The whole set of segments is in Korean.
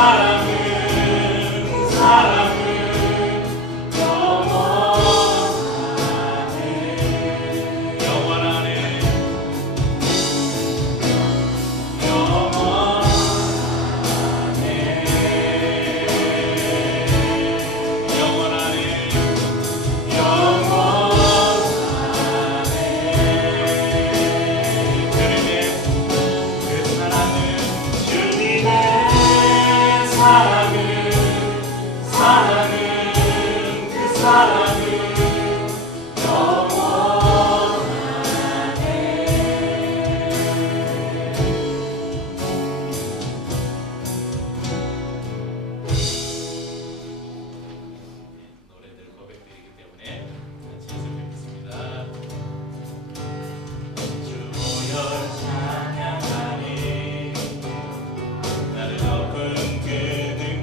나를 덮은 그늘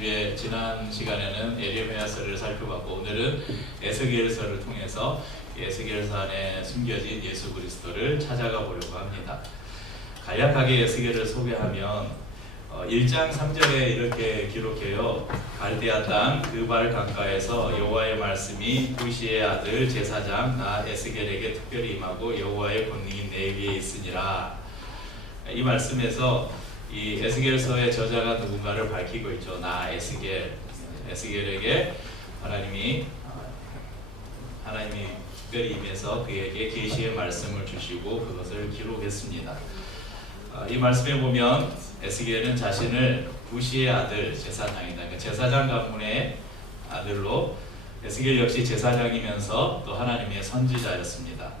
지난 시간에는 에레미야서를 살펴봤고 오늘은 에스겔서를 통해서 에스겔서 안에 숨겨진 예수 그리스도를 찾아가 보려고 합니다. 간략하게 에스겔을 소개하면 1장 3절에 이렇게 기록해요. 갈대아 땅 그발 강가에서 여호와의 말씀이 부시의 아들 제사장 나 에스겔에게 특별히 임하고 여호와의 권능이 내 위에 있으니라. 이 말씀에서 이 에스겔서의 저자가 누군가를 밝히고 있죠. 나 에스겔에게 하나님이 특별히 임해서 그에게 계시의 말씀을 주시고 그것을 기록했습니다. 이 말씀에 보면 에스겔은 자신을 부시의 아들 제사장이다. 그러니까 제사장 가문의 아들로 에스겔 역시 제사장이면서 또 하나님의 선지자였습니다.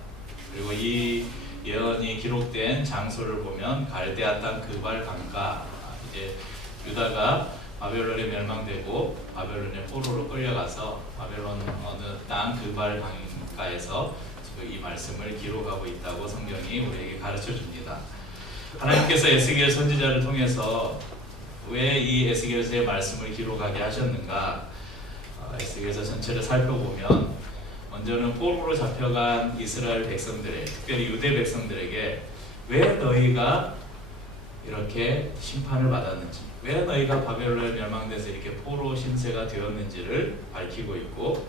그리고 이 예언이 기록된 장소를 보면 갈대아 땅 그발 강가, 이제 유다가 바벨론에 멸망되고 바벨론의 포로로 끌려가서 바벨론 어느 땅 그발 강가에서 지금 이 말씀을 기록하고 있다고 성경이 우리에게 가르쳐 줍니다. 하나님께서 에스겔 선지자를 통해서 왜 이 에스겔서의 말씀을 기록하게 하셨는가? 에스겔서 전체를 살펴보면 먼저는 포로로 잡혀간 이스라엘 백성들의, 특별히 유대 백성들에게 왜 너희가 이렇게 심판을 받았는지, 왜 너희가 바벨론에 멸망돼서 이렇게 포로 신세가 되었는지를 밝히고 있고,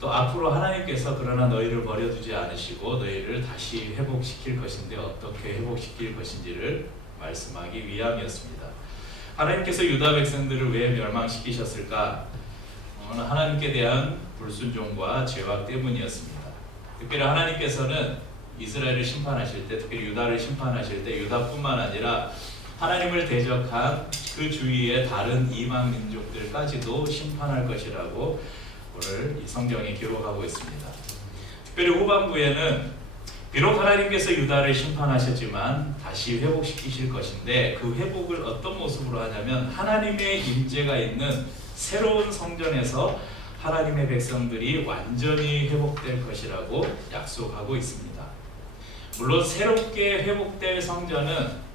또 앞으로 하나님께서 그러나 너희를 버려두지 않으시고 너희를 다시 회복시킬 것인데 어떻게 회복시킬 것인지를 말씀하기 위함이었습니다. 하나님께서 유다 백성들을 왜 멸망시키셨을까? 하나님께 대한 불순종과 죄악 때문이었습니다. 특별히 하나님께서는 이스라엘을 심판하실 때, 특별히 유다를 심판하실 때 유다뿐만 아니라 하나님을 대적한 그 주위의 다른 이방 민족들까지도 심판할 것이라고 오늘 이 성경에 기록하고 있습니다. 특별히 후반부에는 비록 하나님께서 유다를 심판하셨지만 다시 회복시키실 것인데 그 회복을 어떤 모습으로 하냐면 하나님의 임재가 있는 새로운 성전에서 하나님의 백성들이 완전히 회복될 것이라고 약속하고 있습니다. 물론 새롭게 회복될 성전은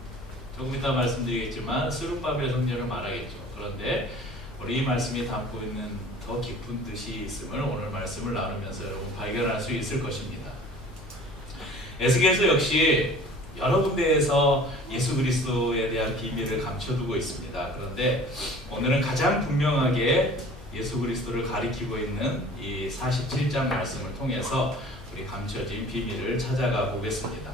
조금 이따 말씀드리겠지만 스룹바벨 성전을 말하겠죠. 그런데 우리 이 말씀이 담고 있는 더 깊은 뜻이 있음을 오늘 말씀을 나누면서 여러분 발견할 수 있을 것입니다. 에스겔서 역시 여러 군데에서 예수 그리스도에 대한 비밀을 감춰두고 있습니다. 그런데 오늘은 가장 분명하게 예수 그리스도를 가리키고 있는 이 47장 말씀을 통해서 우리 감춰진 비밀을 찾아가 보겠습니다.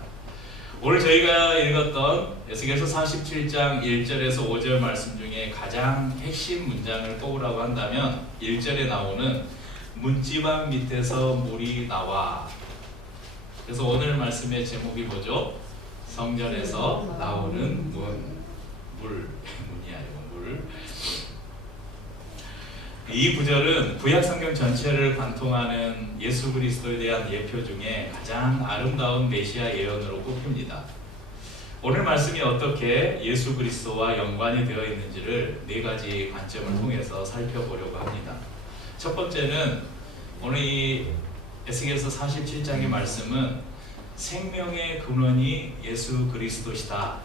오늘 저희가 읽었던 에스겔서 47장 1절에서 5절 말씀 중에 가장 핵심 문장을 꼽으라고 한다면 1절에 나오는 문지방 밑에서 물이 나와. 그래서 오늘 말씀의 제목이 뭐죠? 성전에서 나오는 문이 아니고 물. 이 구절은 구약 성경 전체를 관통하는 예수 그리스도에 대한 예표 중에 가장 아름다운 메시아 예언으로 꼽힙니다. 오늘 말씀이 어떻게 예수 그리스도와 연관이 되어 있는지를 네 가지 관점을 통해서 살펴보려고 합니다. 첫 번째는 오늘 이 에스겔서 47장의 말씀은 생명의 근원이 예수 그리스도시다.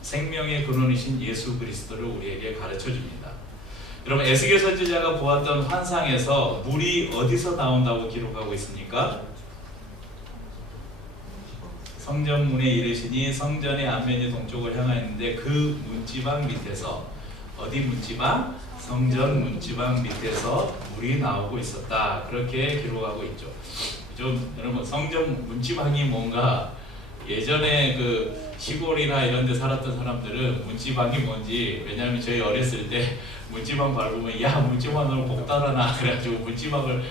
생명의 근원이신 예수 그리스도를 우리에게 가르쳐 줍니다. 여러분 에스겔 선지자가 보았던 환상에서 물이 어디서 나온다고 기록하고 있습니까? 성전문에 이르시니 성전의 앞면이 동쪽을 향하였는데 그 문지방 밑에서, 어디 문지방? 성전 문지방 밑에서 물이 나오고 있었다. 그렇게 기록하고 있죠. 좀 여러분 성전 문지방이 뭔가 예전에 그 시골이나 이런 데 살았던 사람들은 문지방이 뭔지, 왜냐하면 저희 어렸을 때 문지방 밟으면 야 문지방으로 복 달아나 그래가지고 문지방을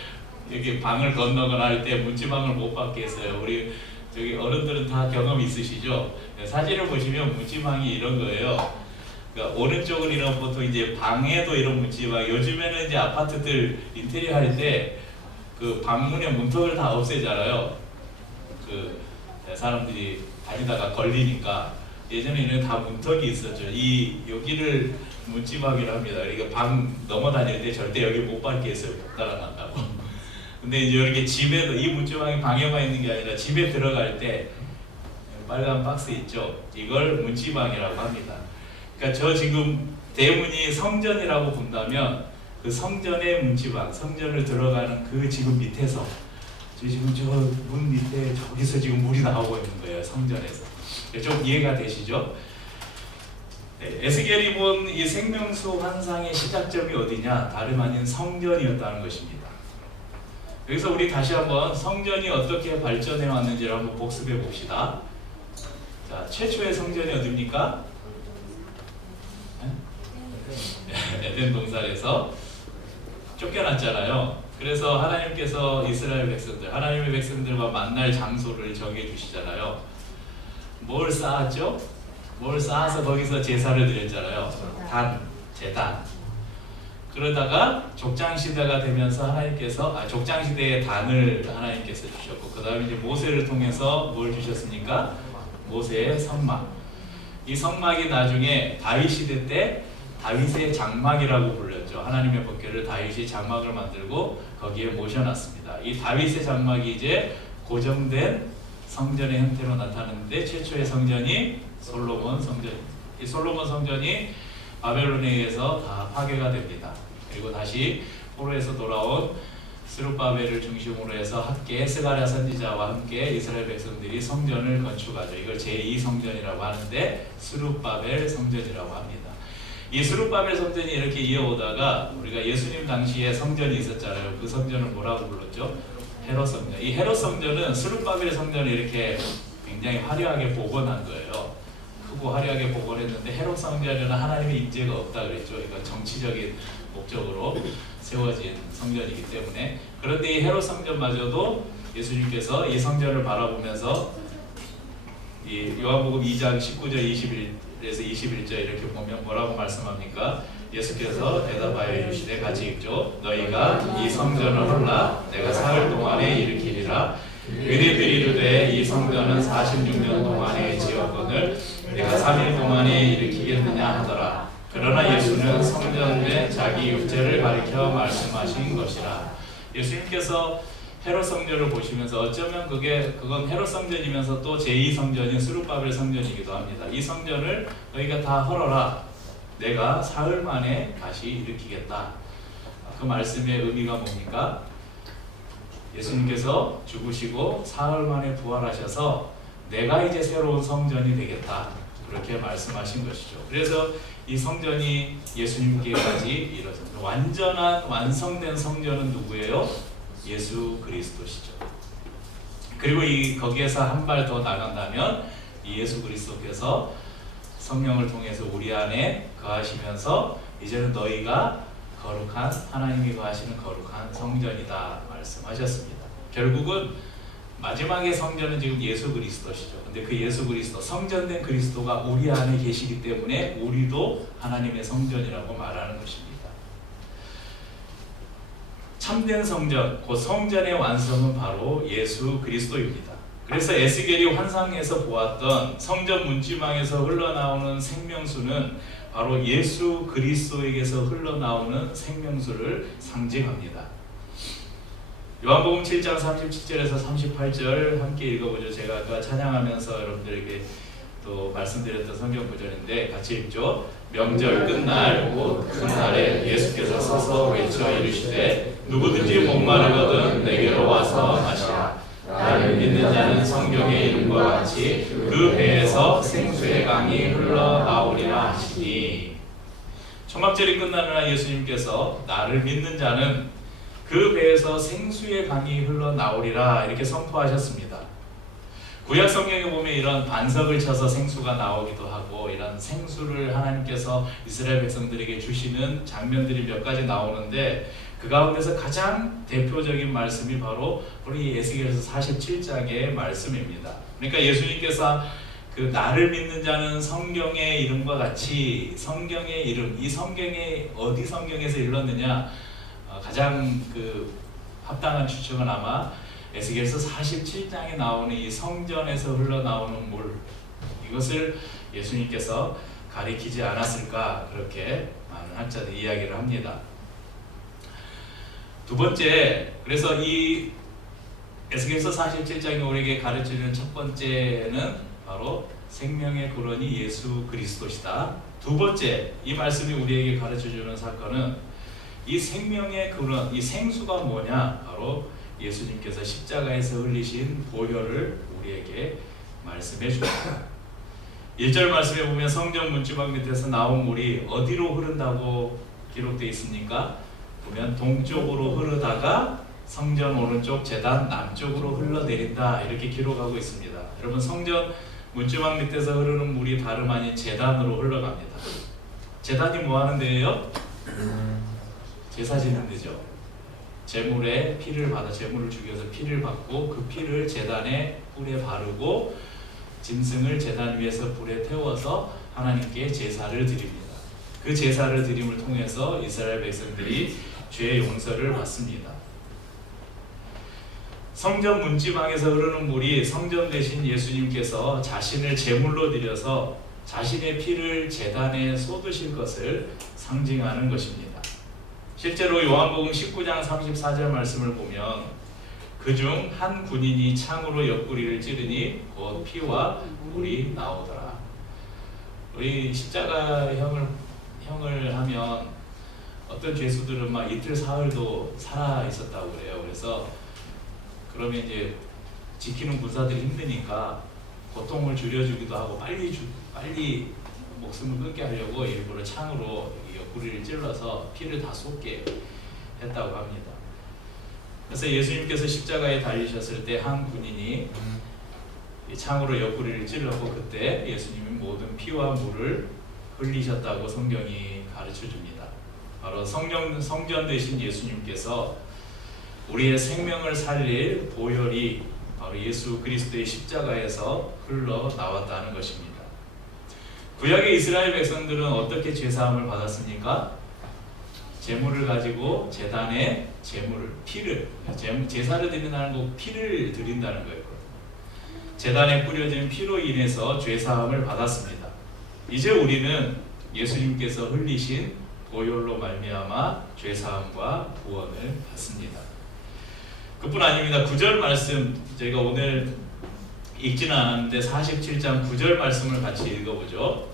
이렇게 방을 건너거나 할 때 문지방을 못 받게 했어요. 우리 저기 어른들은 다 경험 있으시죠? 사진을 보시면 문지방이 이런 거예요. 그러니까 오른쪽은 이런 보통 이제 방에도 이런 문지방, 요즘에는 이제 아파트들 인테리어 할 때 그 방문의 문턱을 다 없애잖아요. 그 사람들이 다니다가 걸리니까. 예전에는 다 문턱이 있었죠. 여기를 문지방이라고 합니다. 그러니까 방 넘어 다닐 때 절대 여기 못 밟게 했어요. 못 따라간다고. 근데 이제 이렇게 집에도 이 문지방이 방에만 있는 게 아니라 집에 들어갈 때 빨간 박스 있죠. 이걸 문지방이라고 합니다. 그러니까 저 지금 대문이 성전이라고 본다면 그 성전의 문지방, 성전을 들어가는 그 지금 밑에서 지금 저 문 밑에 저기서 지금 물이 나오고 있는 거예요. 성전에서. 좀 이해가 되시죠? 네, 에스겔이 본 이 생명수 환상의 시작점이 어디냐? 다름 아닌 성전이었다는 것입니다. 여기서 우리 다시 한번 성전이 어떻게 발전해 왔는지를 한번 복습해 봅시다. 자, 최초의 성전이 어디입니까? 에덴 동산에서 쫓겨났잖아요. 그래서 하나님께서 이스라엘 백성들, 하나님의 백성들과 만날 장소를 정해 주시잖아요. 뭘 쌓았죠? 뭘 쌓아서 거기서 제사를 드렸잖아요. 제단. 그러다가 족장시대가 되면서 하나님께서 족장시대의 단을 하나님께서 주셨고, 그 다음에 이제 모세를 통해서 뭘 주셨습니까? 모세의 성막. 이 성막이 나중에 다윗 시대 때 다윗의 장막이라고 불렸죠. 하나님의 법궤를 다윗이 장막을 만들고 거기에 모셔놨습니다. 이 다윗의 장막이 이제 고정된 성전의 형태로 나타났는데, 최초의 성전이 솔로몬 성전입니다. 이 솔로몬 성전이 바벨론에 의해서 다 파괴가 됩니다. 그리고 다시 포로에서 돌아온 스룹바벨을 중심으로 해서 함께 스가랴 선지자와 함께 이스라엘 백성들이 성전을 건축하죠. 이걸 제2성전이라고 하는데 스룹바벨 성전이라고 합니다. 이 스룹바벨 성전이 이렇게 이어오다가 우리가 예수님 당시에 성전이 있었잖아요. 그 성전을 뭐라고 불렀죠? 헤롯 성전. 이 헤롯 성전은 스룹바벨 성전을 이렇게 굉장히 화려하게 복원한 거예요. 크고 화려하게 복원했는데 헤롯 성전에는 하나님의 임재가 없다 그랬죠. 이건 정치적인 목적으로 세워진 성전이기 때문에. 그런데 이 헤롯 성전마저도 예수님께서 이 성전을 바라보면서 이 요한복음 2장 19절 21에서 21절 이렇게 보면 뭐라고 말씀합니까? 예수께서 대답하여 이르시되 같이 읽죠. 너희가 이 성전을 홀라 내가 사흘 동안에 일으키리라. 유대들이 이르되 이 성전은 46년 동안에 지었거늘 내가 3일 동안에 일으키겠느냐 하더라. 그러나 예수는 성전된 자기 육체를 가리켜 말씀하신 것이라. 예수님께서 헤롯 성전을 보시면서 어쩌면 그건 헤롯 성전이면서 또 제2성전인 스룹바벨 성전이기도 합니다. 이 성전을 너희가 다 헐어라. 내가 사흘 만에 다시 일으키겠다. 그 말씀의 의미가 뭡니까? 예수님께서 죽으시고 사흘 만에 부활하셔서 내가 이제 새로운 성전이 되겠다. 그렇게 말씀하신 것이죠. 그래서 이 성전이 예수님께까지 이루어졌습니다. 완전한 완성된 성전은 누구예요? 예수 그리스도시죠. 그리고 거기에서 한 발 더 나간다면 이 예수 그리스도께서 성령을 통해서 우리 안에 거하시면서 이제는 너희가 거룩한 하나님이 거하시는 거룩한 성전이다 말씀하셨습니다. 결국은 마지막의 성전은 지금 예수 그리스도시죠. 근데 그 예수 그리스도, 성전된 그리스도가 우리 안에 계시기 때문에 우리도 하나님의 성전이라고 말하는 것입니다. 참된 성전, 그 성전의 완성은 바로 예수 그리스도입니다. 그래서 에스겔이 환상에서 보았던 성전 문지방에서 흘러나오는 생명수는 바로 예수 그리스도에게서 흘러나오는 생명수를 상징합니다. 요한복음 7장 37절에서 38절 함께 읽어보죠. 제가 아까 찬양하면서 여러분들에게 또 말씀드렸던 성경 구절인데 같이 읽죠. 명절 끝날 곧 그날에 예수께서 서서 외쳐 이르시되 누구든지 목마르거든 내게로 와서 마시라. 나를 믿는 자는 성경의 이름과 같이 그 배에서 생수의 강이 흘러나오리라 하시니. 초막절이 끝나는 날 예수님께서 나를 믿는 자는 그 배에서 생수의 강이 흘러나오리라 이렇게 선포하셨습니다. 구약 성경에 보면 이런 반석을 쳐서 생수가 나오기도 하고 이런 생수를 하나님께서 이스라엘 백성들에게 주시는 장면들이 몇 가지 나오는데 그 가운데서 가장 대표적인 말씀이 바로 우리 에스겔서 47장의 말씀입니다. 그러니까 예수님께서 그 나를 믿는 자는 성경의 이름과 같이 성경의 이름, 이 성경에 어디 성경에서 일렀느냐? 가장 합당한 추측은 아마 에스겔서 47장에 나오는 이 성전에서 흘러나오는 물, 이것을 예수님께서 가리키지 않았을까 그렇게 많은 학자들이 이야기를 합니다. 두 번째, 그래서 이 에스겔서 47장이 우리에게 가르치는 첫 번째는 바로 생명의 근원이 예수 그리스도시다. 두 번째, 이 말씀이 우리에게 가르쳐주는 사건은 이 생명의 근원, 이 생수가 뭐냐? 바로 예수님께서 십자가에서 흘리신 보혈을 우리에게 말씀해 줍니다. 1절 말씀에 보면 성전 문지방 밑에서 나온 물이 어디로 흐른다고 기록되어 있습니까? 보면 동쪽으로 흐르다가 성전 오른쪽 제단 남쪽으로 흘러내린다 이렇게 기록하고 있습니다. 여러분, 성전 문지방 밑에서 흐르는 물이 다름 아닌 제단으로 흘러갑니다. 제단이 뭐 하는 데예요? 제사 지는 데죠. 제물에 피를 받아, 제물을 죽여서 피를 받고 그 피를 제단에 뿔에 바르고 짐승을 제단 위에서 불에 태워서 하나님께 제사를 드립니다. 그 제사를 드림을 통해서 이스라엘 백성들이 죄의 용서를 받습니다. 성전 문지방에서 흐르는 물이 성전 대신 예수님께서 자신을 제물로 드려서 자신의 피를 제단에 쏟으실 것을 상징하는 것입니다. 실제로 요한복음 19장 34절 말씀을 보면 그중 한 군인이 창으로 옆구리를 찌르니 곧 피와 물이 나오더라. 우리 십자가형을 하면 어떤 죄수들은 막 이틀 사흘도 살아 있었다고 그래요. 그래서 그러면 이제 지키는 군사들이 힘드니까 고통을 줄여주기도 하고 빨리 목숨을 끊게 하려고 일부러 창으로 옆구리를 찔러서 피를 다 쏟게 했다고 합니다. 그래서 예수님께서 십자가에 달리셨을 때 한 군인이 창으로 옆구리를 찔렀고 그때 예수님이 모든 피와 물을 흘리셨다고 성경이 가르쳐 줍니다. 바로 성전 되신 예수님께서 우리의 생명을 살릴 보혈이 바로 예수 그리스도의 십자가에서 흘러나왔다는 것입니다. 구약의 이스라엘 백성들은 어떻게 죄사함을 받았습니까? 제물을 가지고 제단에 피를, 제사를 드린다는 거 피를 드린다는 거였거든요. 제단에 뿌려진 피로 인해서 죄사함을 받았습니다. 이제 우리는 예수님께서 흘리신 보혈로 말미암아 죄사함과 구원을 받습니다. 그뿐 아닙니다. 9절 말씀 저희가 오늘 읽지는 않았는데 47장 9절 말씀을 같이 읽어보죠.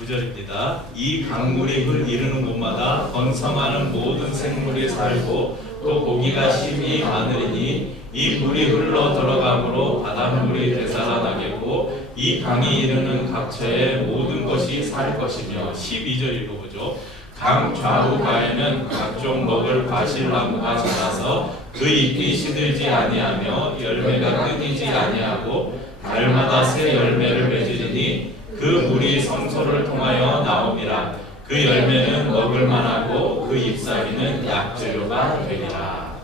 9절입니다. 이 강물이 이르는 곳마다 번성하는 모든 생물이 살고 또 고기가 심히 많으리니 이 물이 흘러 들어가므로 바닷물이 되살아나겠고 이 강이 이르는 각처에 모든 것이 살 것이며 12절 읽어보죠. 강 좌우가에는 각종 먹을 과실나무가 자라서 그 잎이 시들지 아니하며 열매가 끊이지 아니하고 달마다 새 열매를 맺으리니 그 물이 성소를 통하여 나옵니다. 그 열매는 먹을 만하고 그 잎사귀는 약재료가 되리라.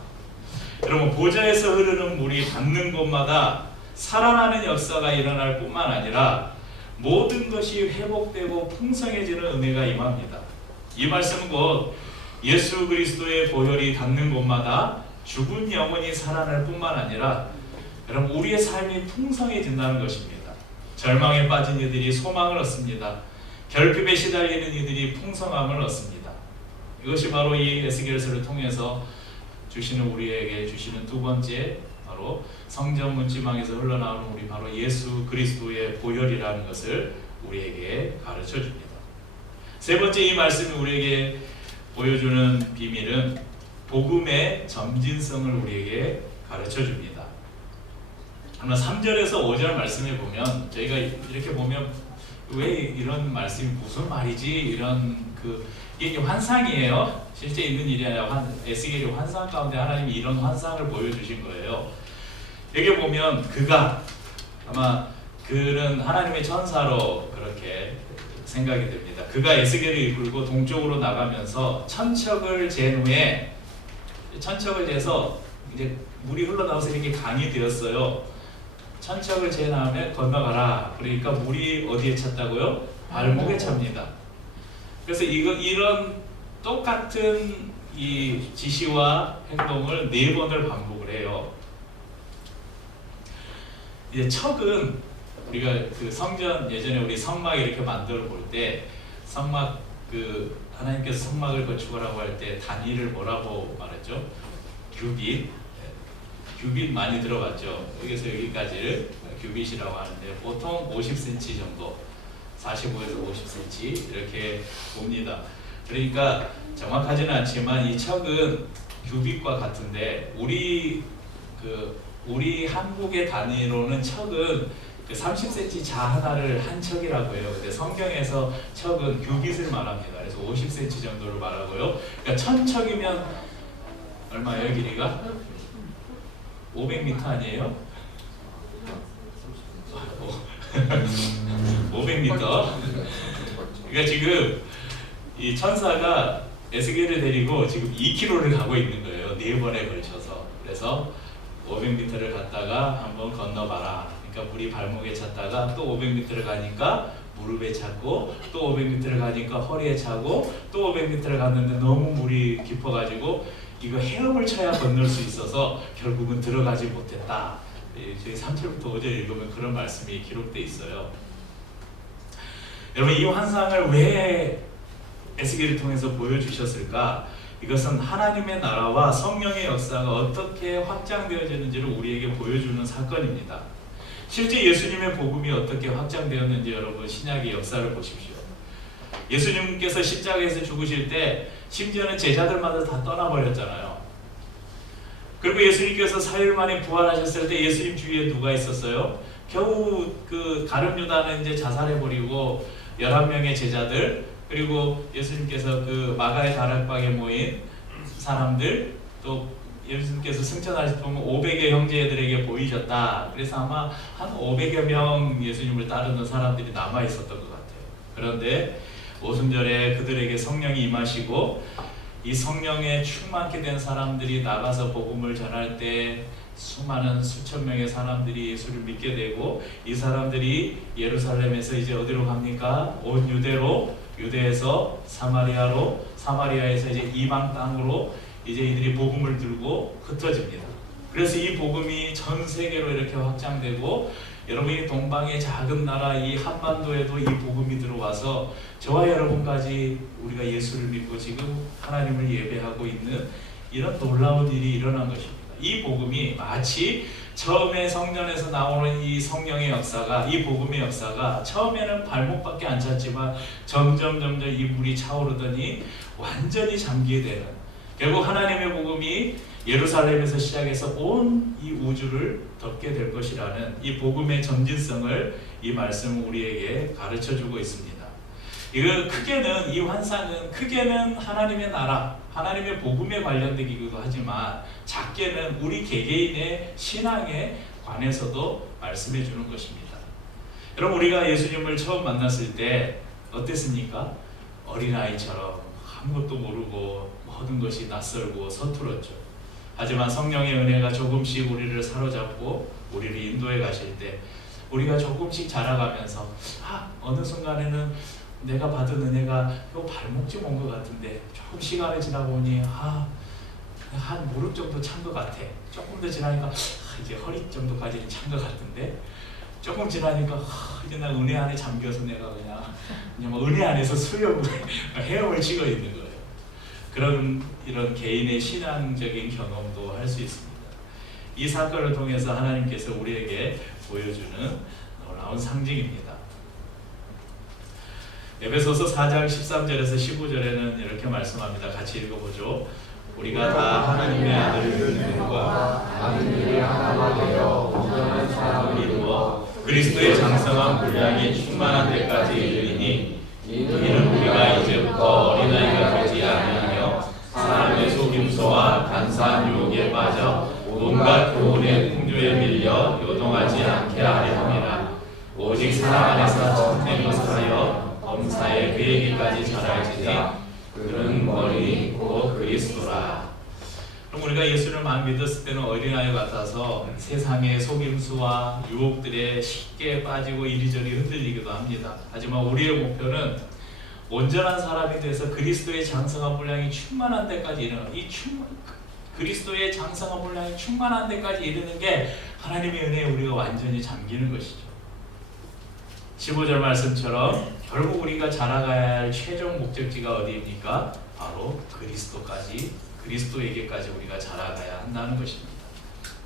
여러분, 보좌에서 흐르는 물이 닿는 곳마다 살아나는 역사가 일어날 뿐만 아니라 모든 것이 회복되고 풍성해지는 은혜가 임합니다. 이 말씀은 곧 예수 그리스도의 보혈이 닿는 곳마다 죽은 영혼이 살아날 뿐만 아니라 여러분 우리의 삶이 풍성해진다는 것입니다. 절망에 빠진 이들이 소망을 얻습니다. 결핍에 시달리는 이들이 풍성함을 얻습니다. 이것이 바로 이 에스겔서를 통해서 우리에게 주시는 두 번째 바로 성전 문지방에서 흘러나오는 우리 바로 예수 그리스도의 보혈이라는 것을 우리에게 가르쳐 줍니다. 세 번째, 이 말씀이 우리에게 보여주는 비밀은 복음의 점진성을 우리에게 가르쳐 줍니다. 아마 3절에서 5절 말씀에 보면 저희가 이렇게 보면 왜 이런 말씀이 무슨 말이지 이런 이게 환상이에요. 실제 있는 일이 아니라 에스겔이 환상 가운데 하나님이 이런 환상을 보여주신 거예요. 여기 보면 그가 아마 그는 하나님의 천사로 그렇게 생각이 됩니다. 그가 에스겔을 이끌고 동쪽으로 나가면서 천척을 잰 후에 천척을 재서 이제 물이 흘러나와서 이렇게 강이 되었어요. 천척을 재 다음에 건너가라. 그러니까 물이 어디에 찼다고요? 발목에 찹니다. 그래서 이런 똑같은 이 지시와 행동을 4번을 반복을 해요. 이제 척은 우리가 그 성전 예전에 우리 성막 이렇게 만들어 볼 때 성막 하나님께서 성막을 건축하라고 할 때 단위를 뭐라고 말했죠? 규빗. 규빗 많이 들어봤죠. 여기서 여기까지를 규빗이라고 하는데 보통 50cm 정도, 45에서 50cm 이렇게 봅니다. 그러니까 정확하지는 않지만 이 척은 규빗과 같은데 우리 한국의 단위로는 척은 30cm 자 하나를 한 척이라고 해요. 근데 성경에서 척은 규빗을 말합니다. 그래서 50cm 정도를 말하고요. 그러니까 1000척이면 얼마예요, 길이가? 500m 아니에요? 500m. 그러니까 지금 이 천사가 에스겔을 데리고 지금 2km를 가고 있는 거예요. 4번에 걸쳐서. 그래서 500m를 갔다가 한번 건너봐라. 그러니까 물이 발목에 찼다가 또 500m를 가니까 무릎에 찼고 또 500m를 가니까 허리에 차고 또 500m를 갔는데 너무 물이 깊어가지고 이거 헤엄을 쳐야 건널 수 있어서 결국은 들어가지 못했다. 저희 3절부터 5절 읽으면 그런 말씀이 기록되어 있어요. 여러분, 이 환상을 왜 에스겔을 통해서 보여주셨을까? 이것은 하나님의 나라와 성령의 역사가 어떻게 확장되어지는지를 우리에게 보여주는 사건입니다. 실제 예수님의 복음이 어떻게 확장되었는지 여러분 신약의 역사를 보십시오. 예수님께서 십자가에서 죽으실 때 심지어는 제자들마다 다 떠나버렸잖아요. 그리고 예수님께서 4일 만에 부활하셨을 때 예수님 주위에 누가 있었어요? 겨우 그 가룟 유다는 이제 자살해버리고 11명의 제자들, 그리고 예수님께서 그 마가의 다락방에 모인 사람들, 또 예수님께서 승천하실 보면 500의 형제들에게 보이셨다. 그래서 아마 한 500여 명 예수님을 따르는 사람들이 남아 있었던 것 같아요. 그런데 오순절에 그들에게 성령이 임하시고 이 성령에 충만케 된 사람들이 나가서 복음을 전할 때 수많은 수천 명의 사람들이 예수를 믿게 되고, 이 사람들이 예루살렘에서 이제 어디로 갑니까? 온 유대로, 유대에서 사마리아로, 사마리아에서 이제 이방 땅으로 이제 이들이 복음을 들고 흩어집니다. 그래서 이 복음이 전 세계로 이렇게 확장되고, 여러분이 동방의 작은 나라 이 한반도에도 이 복음이 들어와서 저와 여러분까지 우리가 예수를 믿고 지금 하나님을 예배하고 있는 이런 놀라운 일이 일어난 것입니다. 이 복음이 마치 처음에 성전에서 나오는 이 성령의 역사가, 이 복음의 역사가 처음에는 발목밖에 안 찼지만 점점 이 물이 차오르더니 완전히 잠기게 되는, 결국 하나님의 복음이 예루살렘에서 시작해서 온 이 우주를 덮게 될 것이라는 이 복음의 점진성을 이 말씀은 우리에게 가르쳐주고 있습니다. 이거 크게는, 이 환상은 크게는 하나님의 나라, 하나님의 복음에 관련되기도 하지만 작게는 우리 개개인의 신앙에 관해서도 말씀해 주는 것입니다. 여러분, 우리가 예수님을 처음 만났을 때 어땠습니까? 어린아이처럼 아무것도 모르고 모든 것이 낯설고 서툴었죠. 하지만 성령의 은혜가 조금씩 우리를 사로잡고 우리를 인도해 가실 때 우리가 조금씩 자라가면서 어느 순간에는 내가 받은 은혜가 요 발목쯤 온 것 같은데, 조금 시간이 지나 보니 한 무릎 정도 찬 것 같아. 조금 더 지나니까 이제 허리 정도까지는 찬 것 같은데, 조금 지나니까 이제 나 은혜 안에 잠겨서 내가 그냥 뭐 은혜 안에서 수영을 헤엄을 치고 있는 거예요. 이런 개인의 신앙적인 경험도 할 수 있습니다. 이 사건을 통해서 하나님께서 우리에게 보여주는 놀라운 상징입니다. 에베소서 4장 13절에서 15절에는 이렇게 말씀합니다. 같이 읽어보죠. 우리가 다 하나님의 아들을 믿음과 많은 일이 하나가 되어 온전한 사람을 이루어 그리스도의 장성한 분량이 충만한 데까지 이르리니, 이는 우리가 이제부터 어린아이가 되지 아니하며 사람의 속임수와 간사한 유혹에 빠져 온갖 교훈의 풍조에 밀려 요동하지 않게 하려 함이라. 오직 사랑 안에서 참된 것을 하여 범사에 그에게까지 자랄지니 그는 머리 곧 그리스도라. 그럼 우리가 예수를 막 믿었을 때는 어린아이 같아서 세상의 속임수와 유혹들에 쉽게 빠지고 이리저리 흔들리기도 합니다. 하지만 우리의 목표는 온전한 사람이 돼서 그리스도의 장성한 분량이 충만한 데까지 이르는, 그리스도의 장성한 분량이 충만한 데까지 이르는 게 하나님의 은혜에 우리가 완전히 잠기는 것이죠. 15절 말씀처럼 결국 우리가 자라가야 할 최종 목적지가 어디입니까? 바로 그리스도에게까지 우리가 자라가야 한다는 것입니다.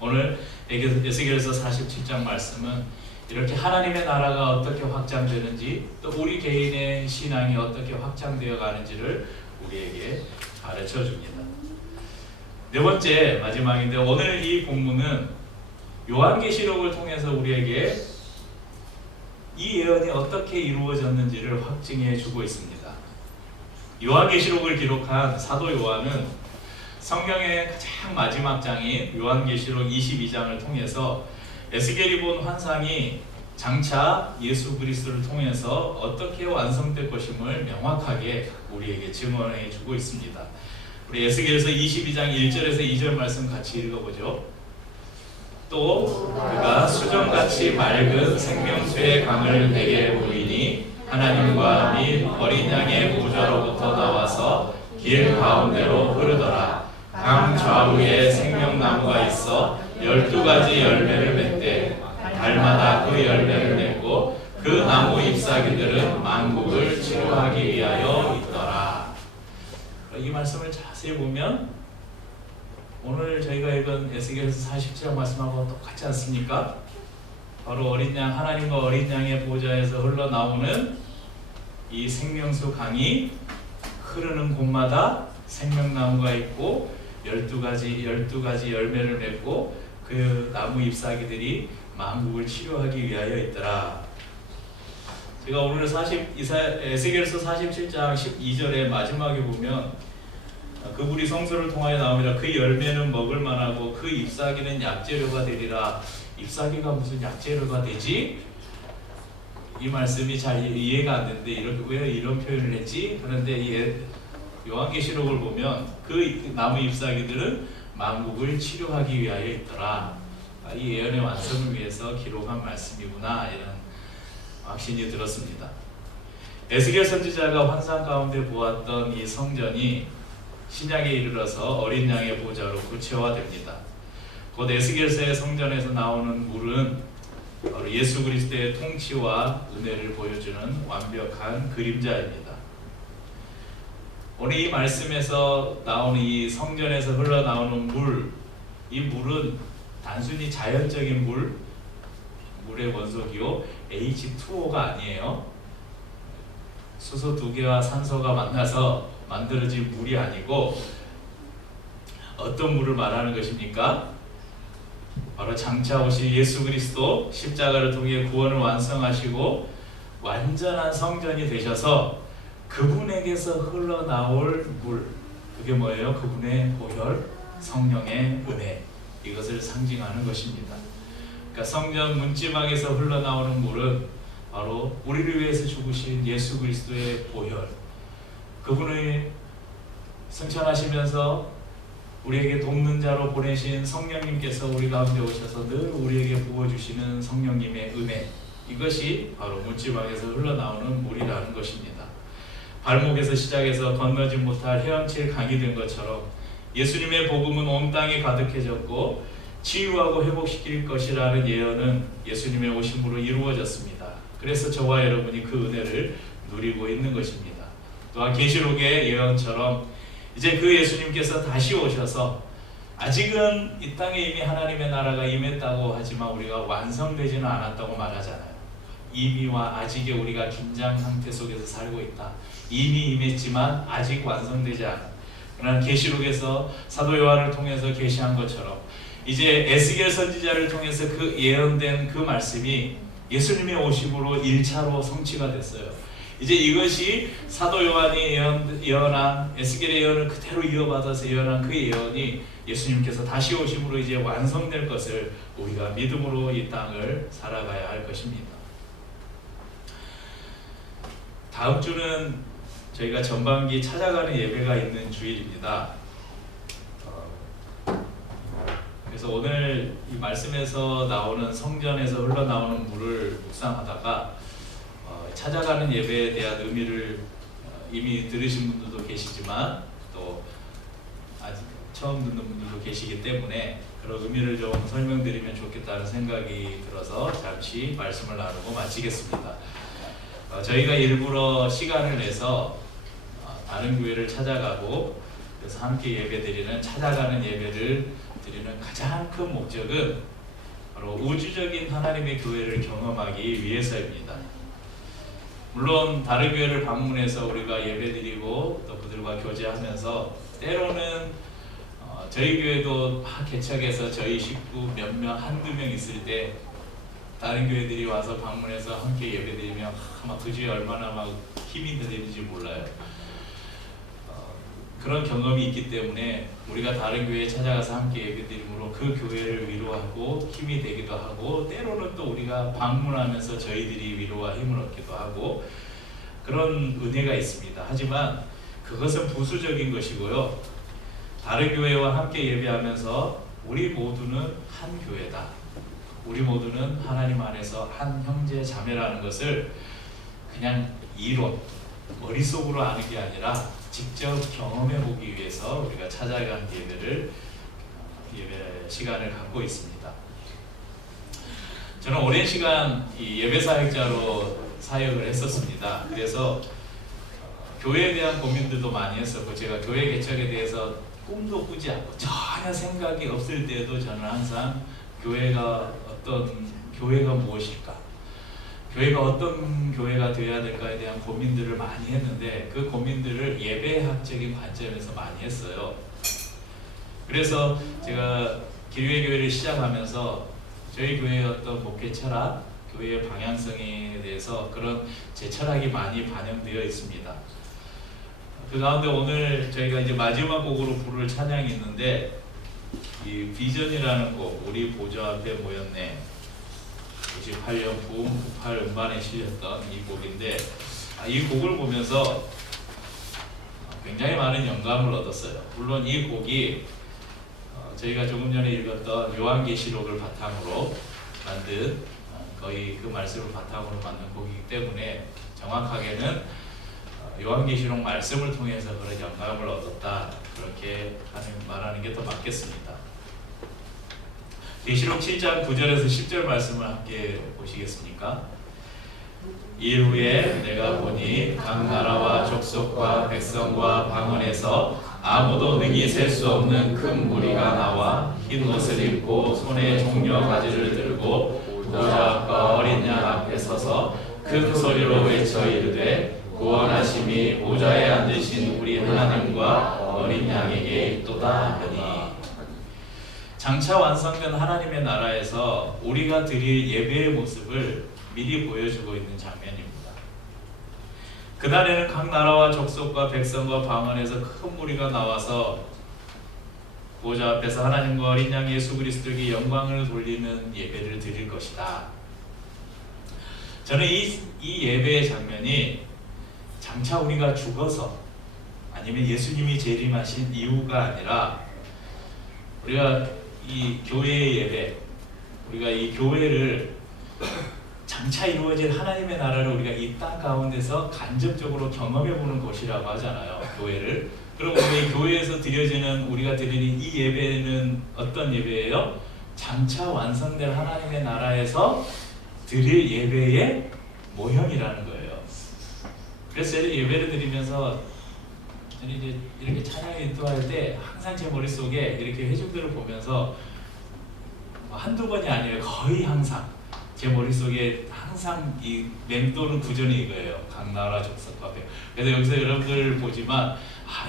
오늘 에스겔서 47장 말씀은 이렇게 하나님의 나라가 어떻게 확장되는지 또 우리 개인의 신앙이 어떻게 확장되어 가는지를 우리에게 가르쳐 줍니다. 네 번째 마지막인데 오늘 이 본문은 요한계시록을 통해서 우리에게 이 예언이 어떻게 이루어졌는지를 확증해 주고 있습니다. 요한계시록을 기록한 사도 요한은 성경의 가장 마지막 장인 요한계시록 22장을 통해서 에스겔이 본 환상이 장차 예수 그리스도를 통해서 어떻게 완성될 것임을 명확하게 우리에게 증언해 주고 있습니다. 우리 에스겔서 22장 1절에서 2절 말씀 같이 읽어보죠. 또 그가 수정같이 맑은 생명수의 강을 내게 보이니 하나님과 및 어린 양의 보좌로부터 나와서 길 가운데로 흐르더라. 강 좌우에 생명나무가 있어 12가지 열매를 맺되 달마다 그 열매를 맺고 그 나무 잎사귀들은 만국을 치료하기 위하여 있더라. 이 말씀을 자세히 보면 오늘 저희가 읽은 에스겔서 47장 말씀하고 똑같지 않습니까? 바로 어린 양, 하나님과 어린 양의 보좌에서 흘러나오는 이 생명수 강이 흐르는 곳마다 생명나무가 있고 12가지 열매를 맺고 그 나무 잎사귀들이 만국을 치료하기 위하여 있더라. 제가 오늘 에스겔서 47장 12절의 마지막에 보면 그불이 성소를 통하여 나옵니다. 그 열매는 먹을 만하고 그 잎사귀는 약재료가 되리라. 잎사귀가 무슨 약재료가 되지? 이 말씀이 잘 이해가 안 되는데 왜 이런 표현을 했지? 그런데 요한계시록을 보면 그 나무 잎사귀들은 만국을 치료하기 위하여 있더라. 이 예언의 완성을 위해서 기록한 말씀이구나, 이런 확신이 들었습니다. 에스겔 선지자가 환상 가운데 보았던 이 성전이 신약에 이르러서 어린 양의 보좌로 구체화됩니다. 곧 에스겔서의 성전에서 나오는 물은 바로 예수 그리스도의 통치와 은혜를 보여주는 완벽한 그림자입니다. 오늘 이 말씀에서 나오는 이 성전에서 흘러나오는 물, 이 물은 단순히 자연적인 물의 원소기호 H2O가 아니에요. 수소 2개와 산소가 만나서 만들어진 물이 아니고 어떤 물을 말하는 것입니까? 바로 장차 오실 예수 그리스도 십자가를 통해 구원을 완성하시고 완전한 성전이 되셔서 그분에게서 흘러나올 물, 그게 뭐예요? 그분의 보혈, 성령의 은혜, 이것을 상징하는 것입니다. 그러니까 성전 문지방에서 흘러나오는 물은 바로 우리를 위해서 죽으신 예수 그리스도의 보혈, 그분을 승천하시면서 우리에게 돕는 자로 보내신 성령님께서 우리 가운데 오셔서 늘 우리에게 부어주시는 성령님의 은혜, 이것이 바로 문지방에서 흘러나오는 물이라는 것입니다. 발목에서 시작해서 건너지 못할 헤엄칠 강이 된 것처럼 예수님의 복음은 온 땅에 가득해졌고 치유하고 회복시킬 것이라는 예언은 예수님의 오심으로 이루어졌습니다. 그래서 저와 여러분이 그 은혜를 누리고 있는 것입니다. 또한 계시록의 예언처럼 이제 그 예수님께서 다시 오셔서 아직은 이 땅에 이미 하나님의 나라가 임했다고 하지만 우리가 완성되지는 않았다고 말하잖아요. 이미와 아직의 우리가 긴장 상태 속에서 살고 있다. 이미 임했지만 아직 완성되지 않아. 그러나 계시록에서 사도 요한을 통해서 계시한 것처럼 이제 에스겔 선지자를 통해서 그 예언된 그 말씀이 예수님의 오심으로 1차로 성취가 됐어요. 이제 이것이 사도 요한이 예언한 에스겔의 예언을 그대로 이어받아서 예언한 그 예언이 예수님께서 다시 오심으로 이제 완성될 것을 우리가 믿음으로 이 땅을 살아가야 할 것입니다. 다음 주는 저희가 전반기 찾아가는 예배가 있는 주일입니다. 그래서 오늘 이 말씀에서 나오는 성전에서 흘러나오는 물을 묵상하다가 찾아가는 예배에 대한 의미를 이미 들으신 분들도 계시지만 또 아직 처음 듣는 분들도 계시기 때문에 그런 의미를 좀 설명드리면 좋겠다는 생각이 들어서 잠시 말씀을 나누고 마치겠습니다. 저희가 일부러 시간을 내서 다른 교회를 찾아가고 그래서 함께 예배드리는 찾아가는 예배를 드리는 가장 큰 목적은 바로 우주적인 하나님의 교회를 경험하기 위해서입니다. 물론 다른 교회를 방문해서 우리가 예배드리고 또 그들과 교제하면서 때로는 저희 교회도 막 개척해서 저희 식구 몇 명, 한두 명 있을 때 다른 교회들이 와서 방문해서 함께 예배드리면 막 그 주에 얼마나 막 힘이 드는지 몰라요. 그런 경험이 있기 때문에 우리가 다른 교회에 찾아가서 함께 예배드림으로 그 교회를 위로하고 힘이 되기도 하고, 때로는 또 우리가 방문하면서 저희들이 위로와 힘을 얻기도 하고, 그런 은혜가 있습니다. 하지만 그것은 부수적인 것이고요. 다른 교회와 함께 예배하면서 우리 모두는 한 교회다, 우리 모두는 하나님 안에서 한 형제 자매라는 것을 그냥 이론, 머릿속으로 아는 게 아니라 직접 경험해 보기 위해서 우리가 찾아간 예배 시간을 갖고 있습니다. 저는 오랜 시간 이 예배 사역자로 사역을 했었습니다. 그래서 교회에 대한 고민들도 많이 했었고, 제가 교회 개척에 대해서 꿈도 꾸지 않고 전혀 생각이 없을 때도 저는 항상 교회가 무엇일까, 교회가 어떤 교회가 되어야 될까에 대한 고민들을 많이 했는데, 그 고민들을 예배학적인 관점에서 많이 했어요. 그래서 제가 기류의 교회를 시작하면서 저희 교회의 어떤 목회 철학, 교회의 방향성에 대해서 그런 제 철학이 많이 반영되어 있습니다. 그 가운데 오늘 저희가 이제 마지막 곡으로 부를 찬양이 있는데, 이 비전이라는 곡, 우리 보좌 앞에 모였네, 98년 부흥 98 음반에 실렸던 이 곡인데, 이 곡을 보면서 굉장히 많은 영감을 얻었어요. 물론 이 곡이 저희가 조금 전에 읽었던 요한계시록을 바탕으로 만든, 거의 그 말씀을 바탕으로 만든 곡이기 때문에 정확하게는 요한계시록 말씀을 통해서 그런 영감을 얻었다, 그렇게 말하는 게 더 맞겠습니다. 계시록 7장 9절에서 10절 말씀을 함께 보시겠습니까? 이후에 내가 보니 각 나라와 족속과 백성과 방언에서 아무도 능히 셀 수 없는 큰 무리가 나와 흰 옷을 입고 손에 종려 가지를 들고 보좌 앞과 어린 양 앞에 서서 큰 소리로 외쳐 이르되 구원하심이 보좌에 앉으신 우리 하나님과 어린 양에게 있도다 하니. 장차 완성된 하나님의 나라에서 우리가 드릴 예배의 모습을 미리 보여주고 있는 장면입니다. 그날에는 각 나라와 족속과 백성과 방언에서 큰 무리가 나와서 보좌 앞에서 하나님과 어린 양 예수 그리스도에게 영광을 돌리는 예배를 드릴 것이다. 저는 이 예배의 장면이 장차 우리가 죽어서 아니면 예수님이 재림하신 이유가 아니라, 우리가 이 교회의 예배, 우리가 이 교회를 장차 이루어질 하나님의 나라를 우리가 이 땅 가운데서 간접적으로 경험해 보는 것이라고 하잖아요, 교회를. 그럼 우리 교회에서 드려지는, 우리가 드리는 이 예배는 어떤 예배예요? 장차 완성될 하나님의 나라에서 드릴 예배의 모형이라는 거예요. 그래서 예배를 드리면서 저는 이제 이렇게 찬양에 인도할 때 항상 제 머릿속에 이렇게 회중들을 보면서 한두 번이 아니에요. 거의 항상 제 머릿속에 항상 이 맴도는 구절이 이거예요. 각 나라 족속과 백성. 그래서 여기서 여러분들 보지만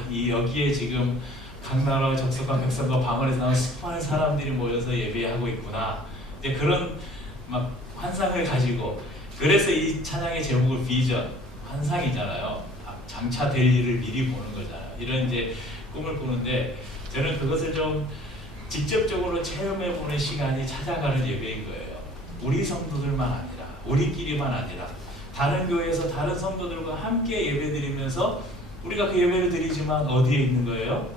여기에 지금 각 나라 족속과 백성과 방언에서 나온 수많은 사람들이 모여서 예배하고 있구나. 이제 그런 막 환상을 가지고, 그래서 이 찬양의 제목은 비전, 환상이잖아요. 장차 될 일을 미리 보는 거잖아요. 이런 이제 꿈을 꾸는데, 저는 그것을 좀 직접적으로 체험해 보는 시간이 찾아가는 예배인 거예요. 우리 성도들만 아니라, 우리끼리만 아니라 다른 교회에서 다른 성도들과 함께 예배드리면서 우리가 그 예배를 드리지만 어디에 있는 거예요?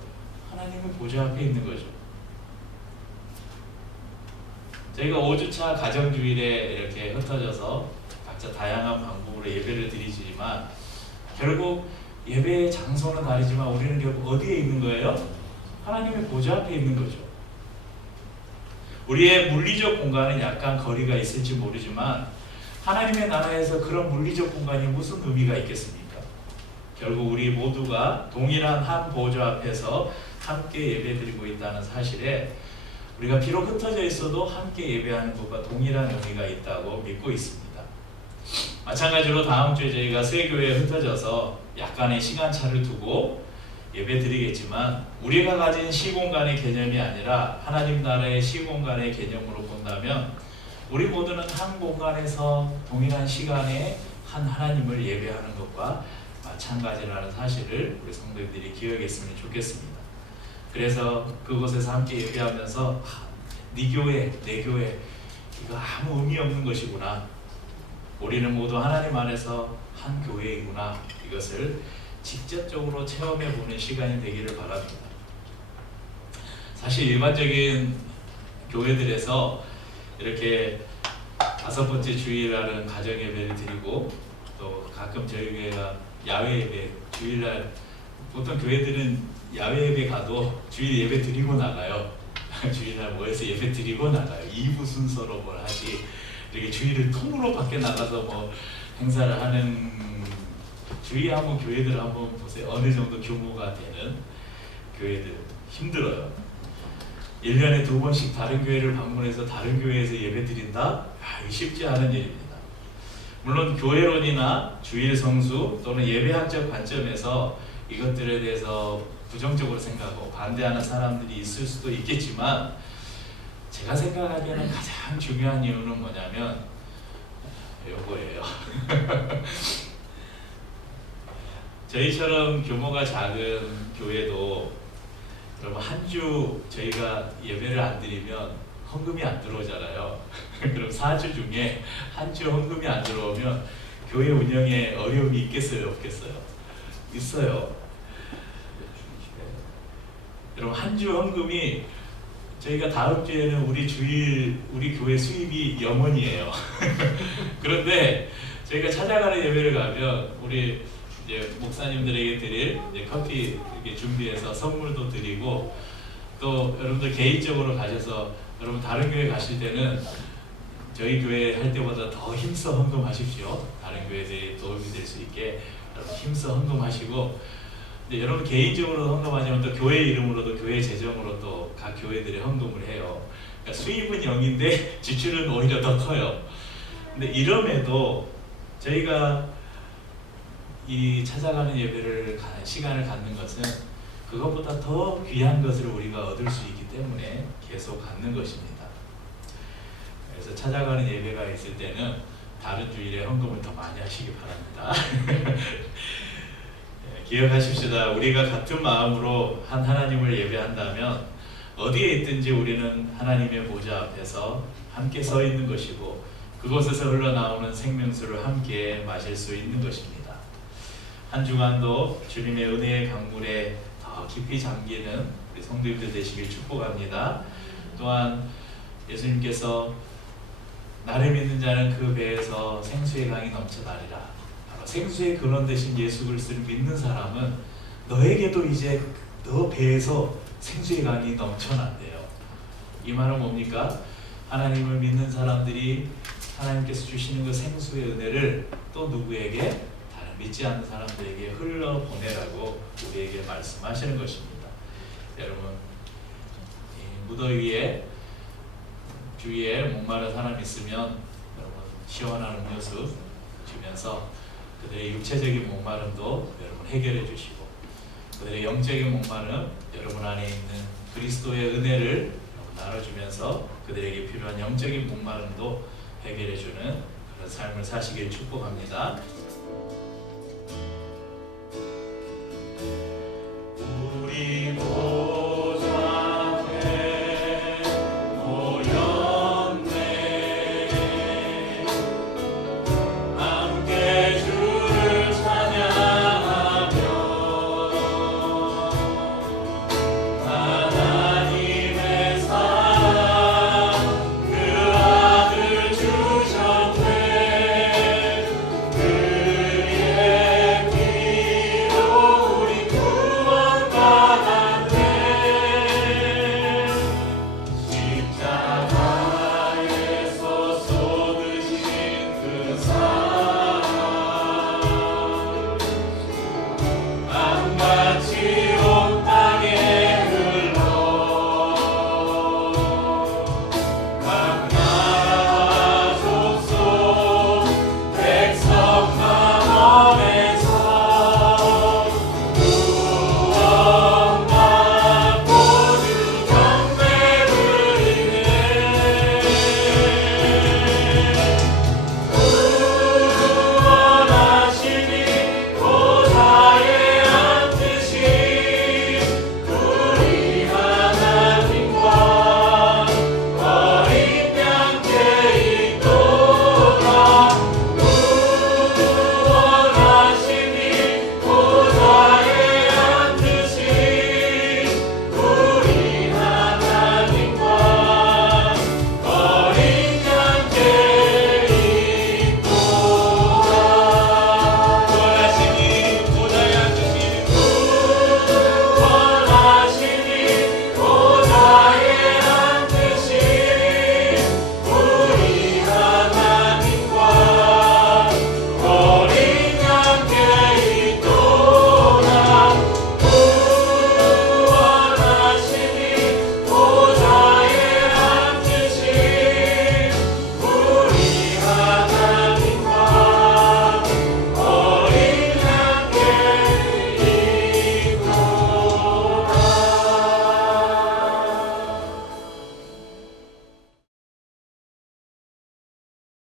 하나님의 보좌 앞에 있는 거죠. 저희가 5주차 가정주일에 이렇게 흩어져서 각자 다양한 방법으로 예배를 드리지만, 결국 예배의 장소는 다르지만 우리는 결국 어디에 있는 거예요? 하나님의 보좌 앞에 있는 거죠. 우리의 물리적 공간은 약간 거리가 있을지 모르지만 하나님의 나라에서 그런 물리적 공간이 무슨 의미가 있겠습니까? 결국 우리 모두가 동일한 한 보좌 앞에서 함께 예배드리고 있다는 사실에 우리가 비록 흩어져 있어도 함께 예배하는 것과 동일한 의미가 있다고 믿고 있습니다. 마찬가지로 다음 주에 저희가 세 교회에 흩어져서 약간의 시간차를 두고 예배드리겠지만 우리가 가진 시공간의 개념이 아니라 하나님 나라의 시공간의 개념으로 본다면 우리 모두는 한 공간에서 동일한 시간에 한 하나님을 예배하는 것과 마찬가지라는 사실을 우리 성도님들이 기억했으면 좋겠습니다. 그래서 그곳에서 함께 예배하면서 네 교회, 내 교회 이거 아무 의미 없는 것이구나. 우리는 모두 하나님 안에서 한 교회이구나. 이것을 직접적으로 체험해보는 시간이 되기를 바랍니다. 사실 일반적인 교회들에서 이렇게 5번째 주일날은 가정 예배를 드리고 또 가끔 저희 교회가 야외 예배 주일날 보통 교회들은 야외 예배 가도 주일 예배 드리고 나가요. 주일날 모여서 예배 드리고 나가요. 2부 순서로 뭘 하지 이렇게 주일을 통으로 밖에 나가서 뭐 행사를 하는 주위에 한번 교회들을 한번 보세요. 어느 정도 규모가 되는 교회들 힘들어요. 1년에 2번씩 다른 교회를 방문해서 다른 교회에서 예배 드린다? 쉽지 않은 일입니다. 물론 교회론이나 주일 성수 또는 예배학적 관점에서 이것들에 대해서 부정적으로 생각하고 반대하는 사람들이 있을 수도 있겠지만 제가 생각하기에는 가장 중요한 이유는 뭐냐면 요거예요. 저희처럼 규모가 작은 교회도 여러분 한 주 저희가 예배를 안 드리면 헌금이 안 들어오잖아요. 그럼 4주 중에 한 주 헌금이 안 들어오면 교회 운영에 어려움이 있겠어요, 없겠어요? 있어요. 여러분 한 주 헌금이 저희가 다음 주에는 우리 교회 수입이 0원이에요. 그런데 저희가 찾아가는 예배를 가면 우리 이제 목사님들에게 드릴 이제 커피 이렇게 준비해서 선물도 드리고 또 여러분들 개인적으로 가셔서 여러분 다른 교회 가실 때는 저희 교회 할 때보다 더 힘써 헌금하십시오. 다른 교회들이 도움이 될 수 있게 여러분 힘써 헌금하시고 근데 여러분 개인적으로 헌금하지만 또 교회 이름으로도 교회 재정으로 또 각 교회들이 헌금을 해요. 그러니까 수입은 0인데 지출은 오히려 더 커요. 근데 이럼에도 저희가 이 찾아가는 예배를 시간을 갖는 것은 그것보다 더 귀한 것을 우리가 얻을 수 있기 때문에 계속 갖는 것입니다. 그래서 찾아가는 예배가 있을 때는 다른 주일에 헌금을 더 많이 하시기 바랍니다. 기억하십시다. 우리가 같은 마음으로 한 하나님을 예배한다면 어디에 있든지 우리는 하나님의 보좌 앞에서 함께 서 있는 것이고 그곳에서 흘러나오는 생명수를 함께 마실 수 있는 것입니다. 한 주간도 주님의 은혜의 강물에 더 깊이 잠기는 우리 성도님들 되시길 축복합니다. 또한 예수님께서 나를 믿는 자는 그 배에서 생수의 강이 넘쳐나리라. 바로 생수의 근원 되신 예수 그리스도를 믿는 사람은 너에게도 이제 너 배에서 생수의 강이 넘쳐난대요. 이 말은 뭡니까? 하나님을 믿는 사람들이 하나님께서 주시는 그 생수의 은혜를 또 누구에게? 다른 믿지 않는 사람들에게 흘러보내라고 우리에게 말씀하시는 것입니다. 여러분 무더위에 주위에 목마른 사람 있으면 여러분 시원한 음료수 주면서 그들의 육체적인 목마름도 여러분 해결해 주시고 그들의 영적인 목마름 여러분 안에 있는 그리스도의 은혜를 나눠주면서 그들에게 필요한 영적인 목마름도 해결해 주는 그런 삶을 사시길 축복합니다.